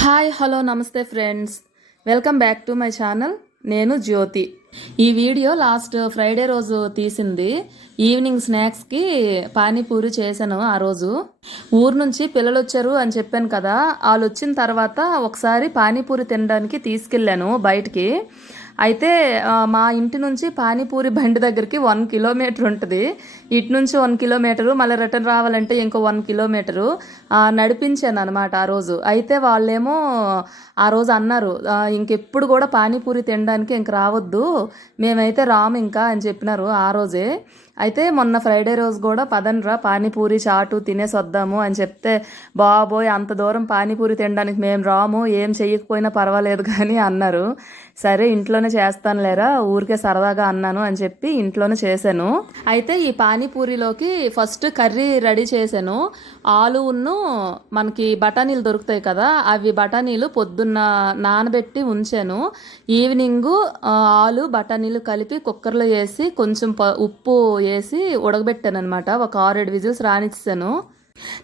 Hi hello నమస్తే friends. Welcome back to my channel. నేను జ్యోతి. ఈ వీడియో లాస్ట్ ఫ్రైడే రోజు తీసింది. ఈవినింగ్ స్నాక్స్కి పానీపూరి చేశాను ఆ రోజు. ఊరు నుంచి పిల్లలు వచ్చారు అని చెప్పాను కదా. వాళ్ళు వచ్చిన తర్వాత ఒకసారి పానీపూరి తినడానికి తీసుకెళ్ళాను బయటికి. అయితే మా ఇంటి నుంచి పానీపూరి బండి దగ్గరికి వన్ కిలోమీటర్ ఉంటుంది. ఇటు నుంచి వన్ కిలోమీటరు మళ్ళీ రిటర్న్ రావాలంటే ఇంకో వన్ కిలోమీటరు నడిపించాను అనమాట ఆ రోజు. అయితే వాళ్ళేమో ఆ రోజు అన్నారు ఇంకెప్పుడు కూడా పానీపూరి తినడానికి ఇంక రావద్దు మేమైతే రాము ఇంకా అని చెప్పినారు ఆ రోజే. అయితే మొన్న ఫ్రైడే రోజు కూడా పదనరా పానీపూరి చాటు తినేసి వద్దాము అని చెప్తే బాబోయ్ అంత దూరం పానీపూరి తినడానికి మేము రాము ఏం చెయ్యకపోయినా పర్వాలేదు కానీ అన్నారు. సరే ఇంట్లోనే చేస్తాను లేరా ఊరికే సరదాగా అన్నాను అని చెప్పి ఇంట్లోనే చేశాను. అయితే ఈ పానీ పానీపూరిలోకి ఫస్ట్ కర్రీ రెడీ చేశాను. ఆలును మనకి బఠానీలు దొరుకుతాయి కదా అవి బఠానీలు పొద్దున్న నానబెట్టి ఉంచాను. ఈవినింగ్ ఆలు బఠానీలు కలిపి కుక్కర్లో వేసి కొంచెం ప- ఉప్పు వేసి ఉడకబెట్టాను అనమాట ఒక ఆరేడు విజిల్స్ రానిచ్చాను.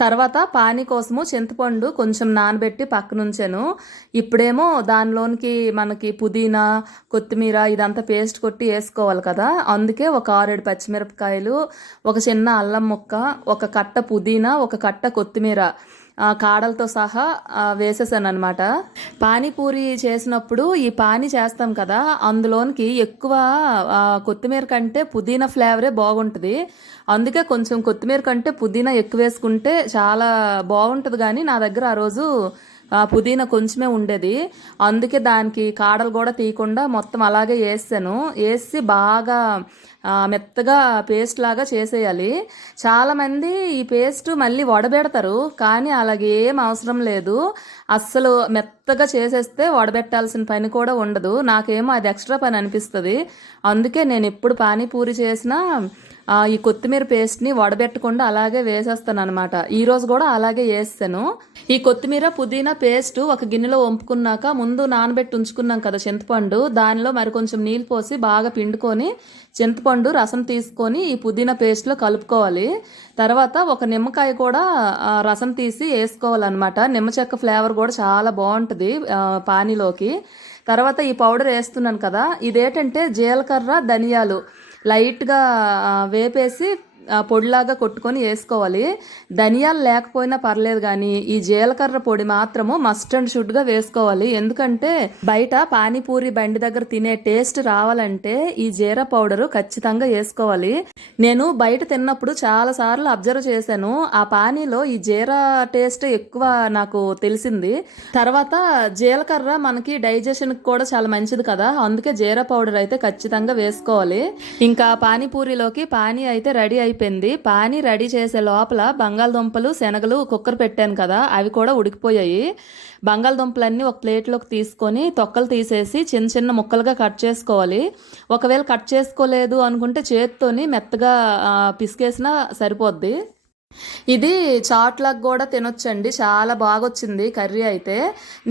తర్వాత పానీ కోసము చింతపండు కొంచెం నానబెట్టి పక్కనుంచాను. ఇప్పుడేమో దానిలోనికి మనకి పుదీనా కొత్తిమీర ఇదంతా పేస్ట్ కొట్టి వేసుకోవాలి కదా. అందుకే ఒక ఆరేడు పచ్చిమిరపకాయలు ఒక చిన్న అల్లం ముక్క ఒక కట్ట పుదీనా ఒక కట్ట కొత్తిమీర కాడలతో సహా వేసేసాను అనమాట పానీపూరి చేసినప్పుడు ఈ పానీ చేస్తాం కదా అందులోనికి ఎక్కువ కొత్తిమీర కంటే పుదీనా ఫ్లేవరే బాగుంటుంది. అందుకే కొంచెం కొత్తిమీర కంటే పుదీనా ఎక్కువ వేసుకుంటే చాలా బాగుంటుంది కానీ నా దగ్గర ఆ రోజు పుదీనా కొంచెమే ఉండేది. అందుకే దానికి కాడలు కూడా తీయకుండా మొత్తం అలాగే వేసాను. వేసి బాగా మెత్తగా పేస్ట్ లాగా చేసేయాలి. చాలామంది ఈ పేస్ట్ మళ్ళీ వడబెడతారు కానీ అలాగేం అవసరం లేదు. అస్సలు మెత్తగా చేసేస్తే వడబెట్టాల్సిన పని కూడా ఉండదు. నాకేమో అది ఎక్స్ట్రా పని అనిపిస్తుంది. అందుకే నేను ఎప్పుడు పానీపూరి చేసినా ఈ కొత్తిమీర పేస్ట్ని వడబెట్టకుండా అలాగే వేసేస్తాను అనమాట ఈ రోజు కూడా అలాగే వేస్తాను. ఈ కొత్తిమీర పుదీనా పేస్ట్ ఒక గిన్నెలో వంపుకున్నాక ముందు నానబెట్టి ఉంచుకున్నాం కదా చింతపండు. దానిలో మరి కొంచెం నీళ్ళు పోసి బాగా పిండుకొని చింతపండు రసం తీసుకొని ఈ పుదీనా పేస్ట్లో కలుపుకోవాలి. తర్వాత ఒక నిమ్మకాయ కూడా రసం తీసి వేసుకోవాలన్నమాట. నిమ్మ చెక్క ఫ్లేవర్ కూడా చాలా బాగుంటుంది పానీలోకి. తర్వాత ఈ పౌడర్ వేస్తున్నాను కదా ఇదేంటంటే జీలకర్ర ధనియాలు. లైట్గా వేపేసి పొడిలాగా కొట్టుకొని వేసుకోవాలి. ధనియాలు లేకపోయినా పర్లేదు కానీ ఈ జీలకర్ర పొడి మాత్రము మస్ట్ అండ్ షుడ్గా వేసుకోవాలి. ఎందుకంటే బయట పానీపూరి బండి దగ్గర తినే టేస్ట్ రావాలంటే ఈ జీర పౌడర్ ఖచ్చితంగా వేసుకోవాలి. నేను బయట తిన్నప్పుడు చాలా సార్లు అబ్జర్వ్ చేశాను. ఆ పానీలో ఈ జీర టేస్ట్ ఎక్కువ నాకు తెలిసింది. తర్వాత జీలకర్ర మనకి డైజెషన్ కూడా చాలా మంచిది కదా. అందుకే జీర పౌడర్ అయితే ఖచ్చితంగా వేసుకోవాలి. ఇంకా పానీపూరిలోకి పానీ అయితే రెడీ అయిపోయింది. పానీ రెడీ చేసే లోపల బంగాళదుంపలు శనగలు కుక్కర్ పెట్టాను కదా అవి కూడా ఉడికిపోయాయి. బంగాళదుంపలన్నీ ఒక ప్లేట్లోకి తీసుకొని తొక్కలు తీసేసి చిన్న చిన్న ముక్కలుగా కట్ చేసుకోవాలి. ఒకవేళ కట్ చేసుకోలేదు అనుకుంటే చేత్తోని మెత్తగా పిసికేసినా సరిపోద్ది. ఇది చాట్లాగా కూడా తినొచ్చండి. చాలా బాగొచ్చింది కర్రీ అయితే.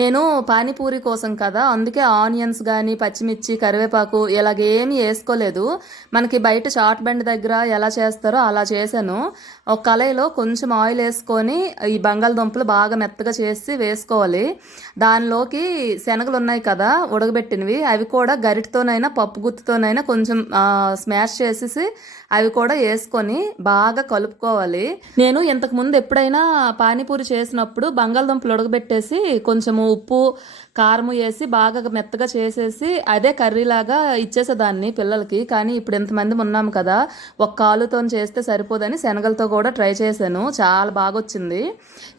నేను పానీపూరి కోసం కదా అందుకే ఆనియన్స్ కానీ పచ్చిమిర్చి కరివేపాకు ఇలాగేమీ వేసుకోలేదు. మనకి బయట చాట్ బండి దగ్గర ఎలా చేస్తారో అలా చేశాను. ఒక కళాయిలో కొంచెం ఆయిల్ వేసుకొని ఈ బంగాళదుంపలు బాగా మెత్తగా చేసి వేసుకోవాలి. దానిలోకి శనగలు ఉన్నాయి కదా ఉడకబెట్టినవి అవి కూడా గరిటతోనైనా పప్పు గుత్తితోనైనా కొంచెం స్మాష్ చేసేసి అవి కూడా వేసుకొని బాగా కలుపుకోవాలి. నేను ఇంతకు ముందు ఎప్పుడైనా పానీపూరి చేసినప్పుడు బంగాళదుంపలు ఉడకబెట్టేసి కొంచెము ఉప్పు కారము వేసి బాగా మెత్తగా చేసేసి అదే కర్రీలాగా ఇచ్చేసేదాన్ని పిల్లలకి. కానీ ఇప్పుడు ఇంతమంది ఉన్నాం కదా ఒక కాలుతో చేస్తే సరిపోదని శనగలతో కూడా ట్రై చేశాను. చాలా బాగా వచ్చింది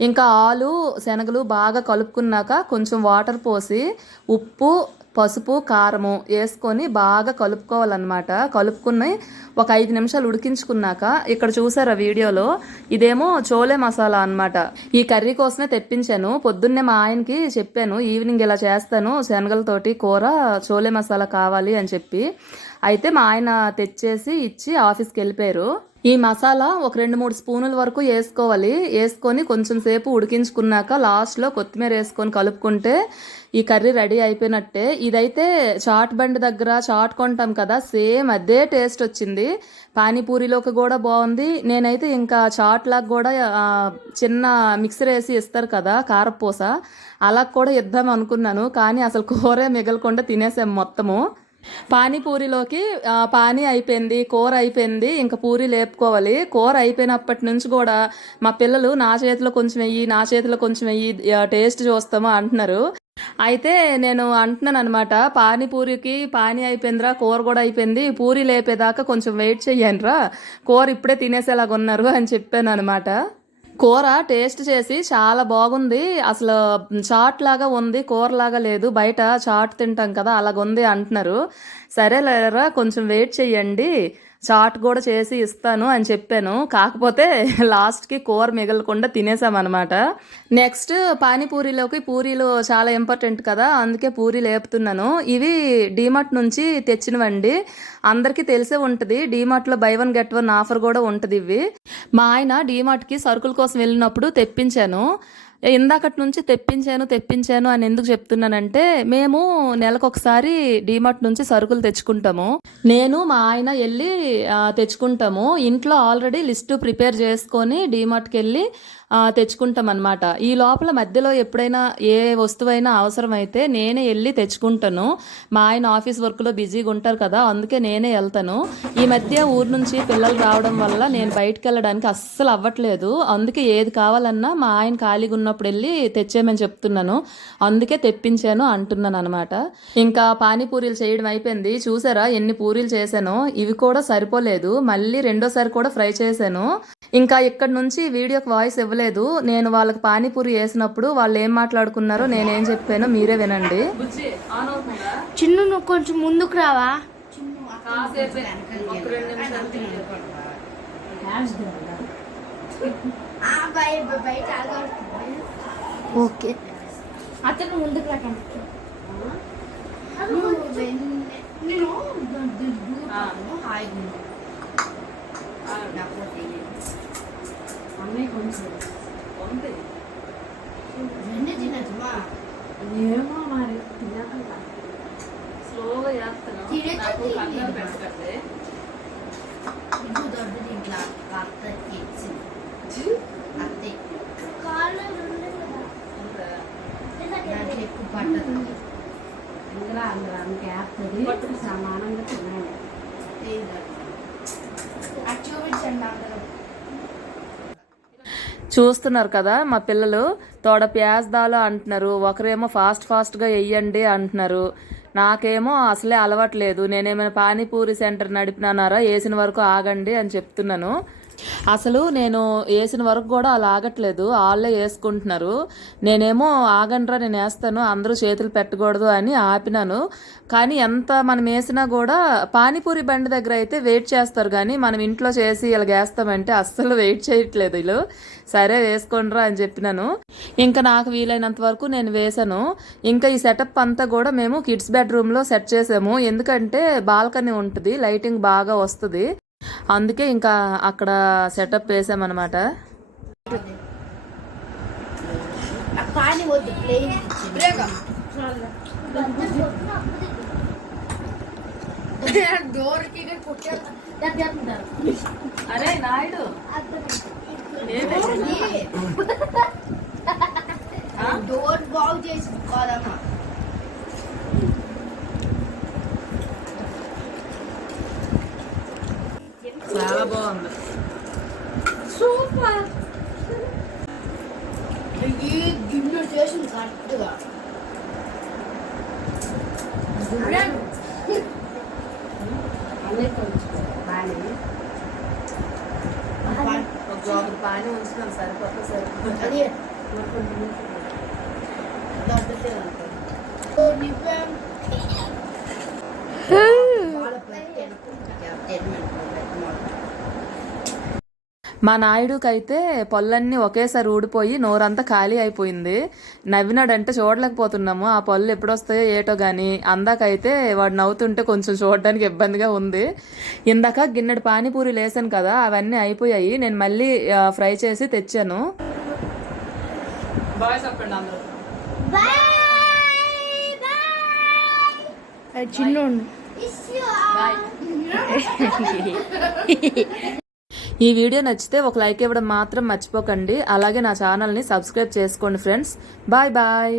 ఇంకా ఆలు శనగలు బాగా కలుపుకున్నాక కొంచెం వాటర్ పోసి ఉప్పు పసుపు కారము వేసుకొని బాగా కలుపుకోవాలన్నమాట. కలుపుకుని ఒక ఐదు నిమిషాలు ఉడికించుకున్నాక ఇక్కడ చూసారా వీడియోలో? ఇదేమో చోలే మసాలా అన్నమాట. ఈ కర్రీ కోసమే తెప్పించాను. పొద్దున్నే మా ఆయనకి చెప్పాను ఈవినింగ్ ఇలా చేస్తాను శనగలతోటి కూర చోలే మసాలా కావాలి అని చెప్పి. అయితే మా ఆయన తెచ్చేసి ఇచ్చి ఆఫీస్కి వెళ్ళిపోయారు. ఈ మసాలా ఒక రెండు మూడు స్పూనుల వరకు వేసుకోవాలి. వేసుకొని కొంచెం సేపు ఉడికించుకున్నాక లాస్ట్లో కొత్తిమీర వేసుకొని కలుపుకుంటే ఈ కర్రీ రెడీ అయిపోయినట్టే. ఇదైతే చాట్ బండి దగ్గర చాట్ కొంటాం కదా సేమ్ అదే టేస్ట్ వచ్చింది. పానీపూరిలోకి కూడా బాగుంది. నేనైతే ఇంకా చాట్ లాగా కూడా చిన్న మిక్సర్ వేసి ఇస్తారు కదా కారపూస అలా కూడా ఇద్దాం అనుకున్నాను. కానీ అసలు కూరే మిగలకుండా తినేసాం మొత్తము. పానీపూరిలోకి పానీ అయిపోయింది కూర అయిపోయింది ఇంకా పూరి లేపుకోవాలి. కూర అయిపోయినప్పటి నుంచి కూడా మా పిల్లలు నా చేతిలో కొంచెం వెయ్యి నా చేతిలో కొంచెం వెయ్యి టేస్ట్ చూస్తాము అంటున్నారు. అయితే నేను అంటున్నాను అనమాట పానీపూరికి పానీ అయిపోయిందిరా కూర కూడా అయిపోయింది పూరి లేపేదాకా కొంచెం వెయిట్ చెయ్యండిరా కూర ఇప్పుడే తినేసేలాగా ఉన్నారు అని చెప్పాను అనమాట కూర టేస్ట్ చేసి చాలా బాగుంది. అసలు చాట్ లాగా ఉంది కూర లాగా లేదు. బయట చాట్ తింటాం కదా అలాగుంది అంటున్నారు. సరేలేరా కొంచెం వెయిట్ చెయ్యండి. చాట్ కూడా చేసి ఇస్తాను అని చెప్పాను. కాకపోతే లాస్ట్కి కూర మిగలకుండా తినేసామన్నమాట. నెక్స్ట్ పానీపూరిలోకి పూరీలు చాలా ఇంపార్టెంట్ కదా అందుకే పూరీలు లేపుతున్నాను. ఇవి డీమార్ట్ నుంచి తెచ్చినవండి. అందరికీ తెలిసే ఉంటుంది డీమార్ట్లో buy one get one offer కూడా ఉంటుంది ఇవి. మా ఆయన డీమార్ట్కి సరుకుల కోసం వెళ్ళినప్పుడు తెప్పించాను. ఇందాకటి నుంచి తెప్పించాను తెప్పించాను అని ఎందుకు చెప్తున్నానంటే మేము నెలకొకసారి డీమార్ట్ నుంచి సరుకులు తెచ్చుకుంటాము. నేను మా ఆయన వెళ్ళి తెచ్చుకుంటాము. ఇంట్లో ఆల్రెడీ లిస్టు ప్రిపేర్ చేసుకొని డీమార్ట్కి వెళ్ళి తెచ్చుకుంటాం అనమాట ఈ లోపల మధ్యలో ఎప్పుడైనా ఏ వస్తువైనా అవసరమైతే నేనే వెళ్ళి తెచ్చుకుంటాను. మా ఆయన ఆఫీస్ వర్క్లో బిజీగా ఉంటారు కదా అందుకే నేనే వెళ్తాను. ఈ మధ్య ఊరు నుంచి పిల్లలు రావడం వల్ల నేను బయటకు వెళ్ళడానికి అస్సలు అవ్వట్లేదు. అందుకే ఏది కావాలన్నా మా ఆయన ఖాళీగా ఉన్నప్పుడు వెళ్ళి తెచ్చేయమని చెప్తున్నాను. అందుకే తెప్పించాను అంటున్నాను అనమాట ఇంకా పానీపూరీలు చేయడం అయిపోయింది. చూసారా ఎన్ని పూరీలు చేశాను? ఇవి కూడా సరిపోలేదు. మళ్ళీ రెండోసారి కూడా ఫ్రై చేశాను. ఇంకా ఇక్కడ నుంచి వీడియోకి వాయిస్ ఇవ్వలేదు. నేను వాళ్ళకి పానీపూరి వేసినప్పుడు వాళ్ళు ఏం మాట్లాడుకున్నారో నేనేం చెప్పానో మీరే వినండి. చిన్ను నువ్వు కొంచెం ముందుకు రావా? ఓకే. అతను ముందుకు రాకండి నేను ఏమో మరి స్లోగా చేస్తాను నాకు కంగారు పెట్టకండి. ఇందులో అందరూ అందుకే వేస్తుంది సమానంగా తినాలి చూపించండి అందరూ చూస్తున్నారు కదా మా పిల్లలు. తోడ ప్యాజ్దాలు అంటున్నారు. ఒకరేమో ఫాస్ట్ ఫాస్ట్గా వెయ్యండి అంటున్నారు. నాకేమో అసలే అలవాట్లేదు నేనేమైనా పానీపూరి సెంటర్ నడిపినానారా? వేసిన వరకు ఆగండి అని చెప్తున్నాను. అసలు నేను వేసిన వరకు కూడా అలా ఆగట్లేదు. వాళ్ళే వేసుకుంటున్నారు. నేనేమో ఆగండ్రా నేను వేస్తాను అందరూ చేతులు పెట్టకూడదు అని ఆపినాను. కానీ ఎంత మనం వేసినా కూడా పానీపూరి బండి దగ్గర అయితే వెయిట్ చేస్తారు కానీ మనం ఇంట్లో చేసి ఇలా వేస్తామంటే అస్సలు వెయిట్ చేయట్లేదు వీళ్ళు. సరే వేసుకోండిరా అని చెప్పినాను. ఇంకా నాకు వీలైనంత వరకు నేను వేసాను. ఇంకా ఈ సెటప్ అంతా కూడా మేము కిడ్స్ బెడ్రూమ్లో సెట్ చేసాము. ఎందుకంటే బాల్కనీ ఉంటుంది లైటింగ్ బాగా వస్తుంది. అందుకే ఇంకా అక్కడ సెటప్ వేసామన్నమాట. అరే నాయుడు. డోర్ బాగు చేసి కాదమ్మా బాగుంది. సూపర్. ఈ గిన్నె చేసింది కరెక్ట్గా. పాని ఉంచుతాను సరిపోతే సరిపోతుంది. అది. మా నాయుడుకైతే పళ్ళన్నీ ఒకేసారి ఊడిపోయి నోరంతా ఖాళీ అయిపోయింది. నవ్వినాడంటే చూడలేకపోతున్నాము. ఆ పళ్ళు ఎప్పుడు వస్తాయో ఏటో కానీ అందాకైతే వాడు నవ్వుతుంటే కొంచెం చూడడానికి ఇబ్బందిగా ఉంది. ఇందాక గిన్నెడు పానీపూరి లేసాను కదా అవన్నీ అయిపోయాయి. నేను మళ్ళీ ఫ్రై చేసి తెచ్చాను. చిన్ను ఈ వీడియో నచ్చితే ఒక లైక్ ఇవ్వడం మాత్రం మర్చిపోకండి. అలాగే నా ఛానల్ని సబ్స్క్రైబ్ చేసుకోండి ఫ్రెండ్స్. Bye bye.